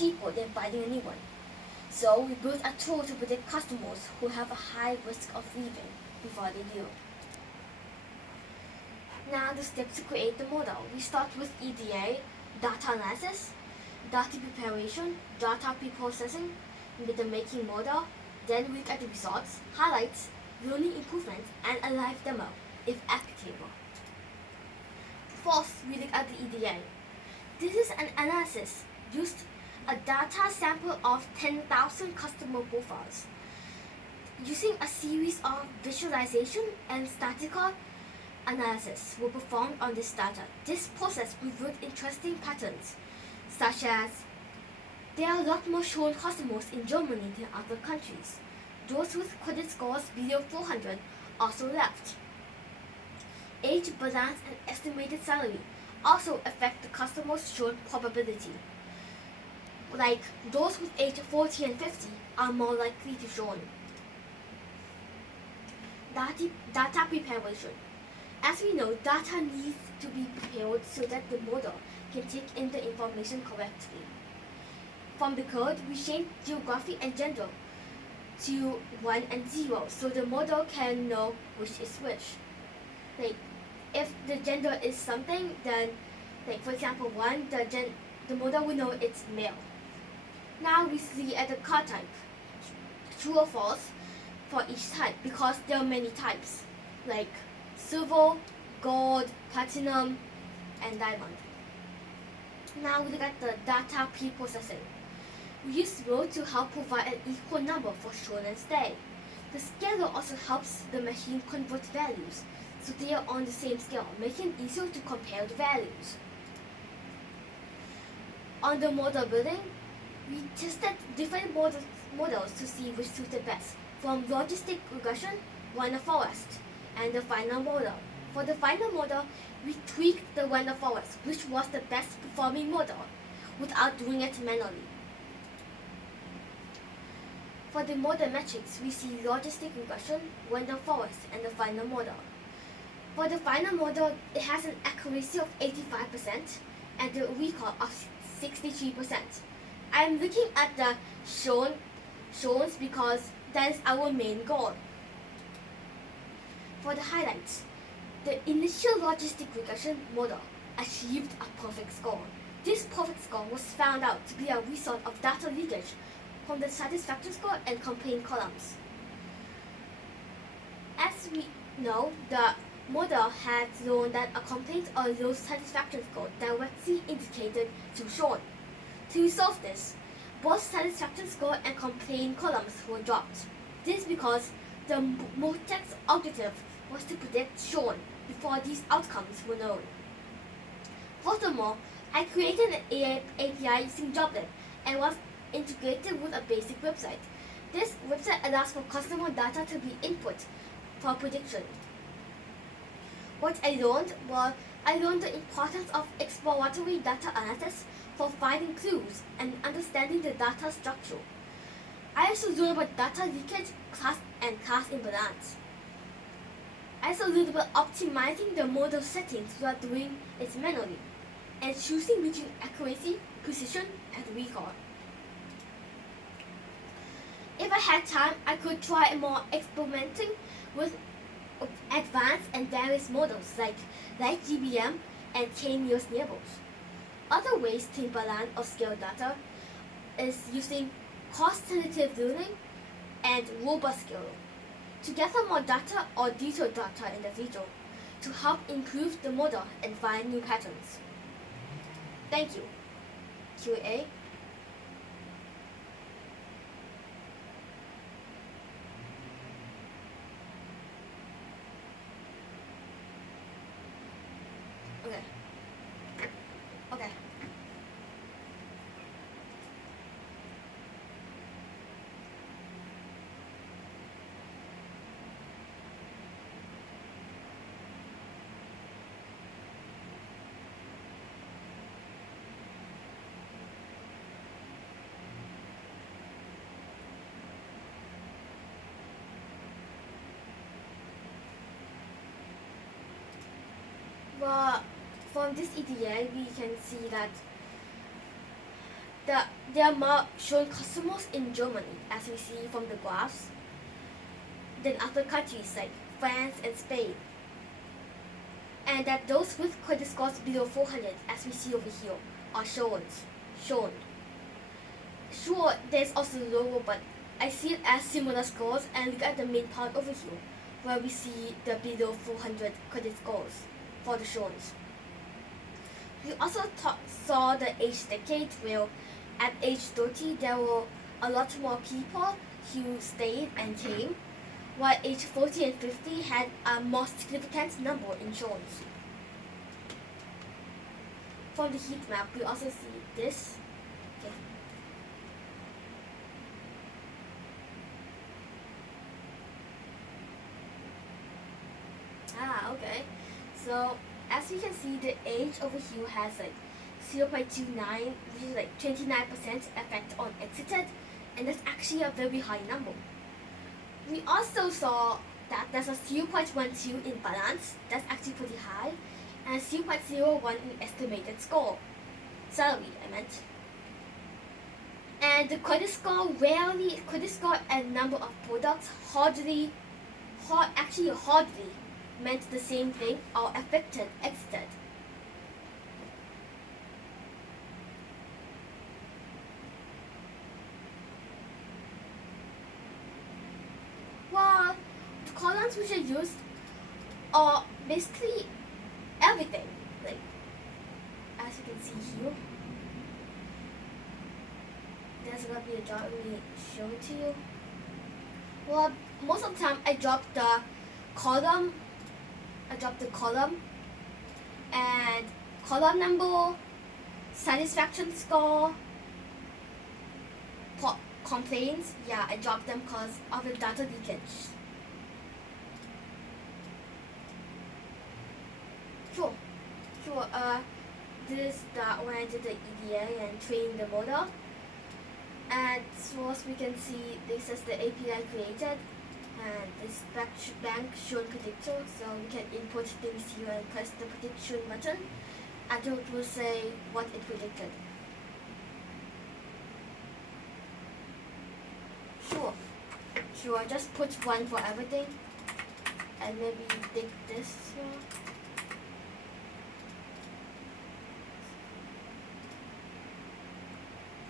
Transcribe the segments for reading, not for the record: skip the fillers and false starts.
cheaper than buying a new one. So we built a tool to predict customers who have a high risk of leaving before they do. Now the steps to create the model. We start with EDA, data analysis, data preparation, data pre-processing, with the making model. Then we look at the results, highlights, learning improvements, and a live demo, if applicable. First, we look at the EDA. This is an analysis used a data sample of 10,000 customer profiles. Using a series of visualization and statistical analysis were performed on this data. This process revealed interesting patterns, such as there are a lot more Churn customers in Germany than other countries. Those with credit scores below 400 also left. Age, balance, and estimated salary also affect the customer's Churn probability. Like those with age 40 and 50 are more likely to churn. Data preparation. As we know, data needs to be prepared so that the model can take in the information correctly. From the code, we change geography and gender to 1 and 0 so the model can know which is which. Like, if the gender is something, then, like for example 1, the model will know it's male. Now we see at the card type, true or false for each type because there are many types, like silver, gold, platinum, and diamond. Now we look at the data pre-processing. We use row to help provide an equal number for churn and stay. The scaler also helps the machine convert values, so they are on the same scale, making it easier to compare the values. On the model building, we tested different models to see which suited best, from logistic regression, random forest, and the final model. For the final model, we tweaked the random forest, which was the best performing model, without doing it manually. For the model metrics, we see logistic regression, random forest, and the final model. For the final model, it has an accuracy of 85% and a recall of 63%. I am looking at the churns because that is our main goal. For the highlights, the initial logistic regression model achieved a perfect score. This perfect score was found out to be a result of data leakage from the satisfaction score and complaint columns. As we know, the model had learned that a complaint or low satisfaction score directly indicated to churn. To resolve this, both satisfaction score and complaint columns were dropped. This is because the Motex objective was to predict churn before these outcomes were known. Furthermore, I created an API using Joblet and was integrated with a basic website. This website allows for customer data to be input for prediction. What I learned was the importance of exploratory data analysis for finding clues and understanding the data structure. I also learned about data leakage, class imbalance. I also learned about optimizing the model settings without doing it manually, and choosing between accuracy, precision, and recall. If I had time, I could try more experimenting with advanced and various models like GBM and K-nearest neighbors. Other ways to balance or scale data is using cost-sensitive learning and robust scaling to gather more data or detailed data in the future to help improve the model and find new patterns. Thank you. Q&A. Okay. Okay. Well, from this EDA, we can see that There are more shown customers in Germany, as we see from the graphs, than other countries like France and Spain. And that those with credit scores below 400, as we see over here, are shown. Sure, there's also lower, but I see it as similar scores, and look at the main part over here, where we see the below 400 credit scores for the Churns. We also saw the age decade where at age 30 there were a lot more people who stayed and came, while age 40 and 50 had a more significant number in Churns. From the heat map, we also see this. Okay. Okay. So as we can see, the age over here has like 0.29, which is like 29% effect on exited, and that's actually a very high number. We also saw that there's a 0.12 in balance, that's actually pretty high, and 0.01 in estimated score. Salary, I meant. And the credit score and number of products hardly meant the same thing or affected exited. Well, the columns which are used are basically everything, like as you can see here. There's gonna be a dot we show it to you. Well, most of the time I drop the column, and column number, satisfaction score, complaints. Yeah, I dropped them because of the data leakage. Sure. This that when I did the EDA and trained the model. And so as we can see, this is the API created, and this bank shown predictor. So we can input things here and press the prediction button, and it will say what it predicted. Sure. Just put one for everything, and maybe take this one.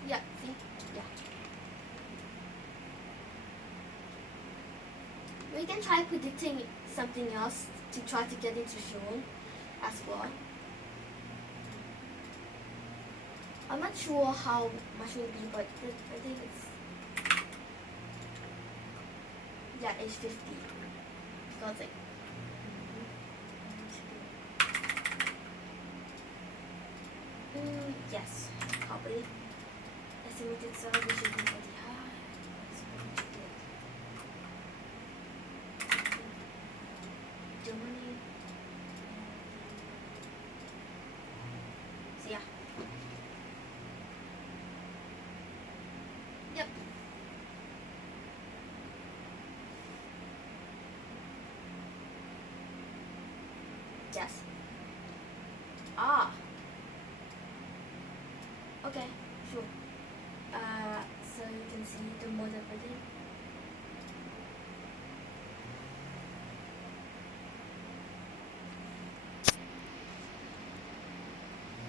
Yeah, see? Yeah. We can try predicting something else to try to get into Churn as well. I'm not sure how much it will be, but I think it's age 50. So it's like yes, probably. Estimated salary should be pretty high. Germany. So yeah. Yep. Yes. Okay, sure. So you can see the model everything.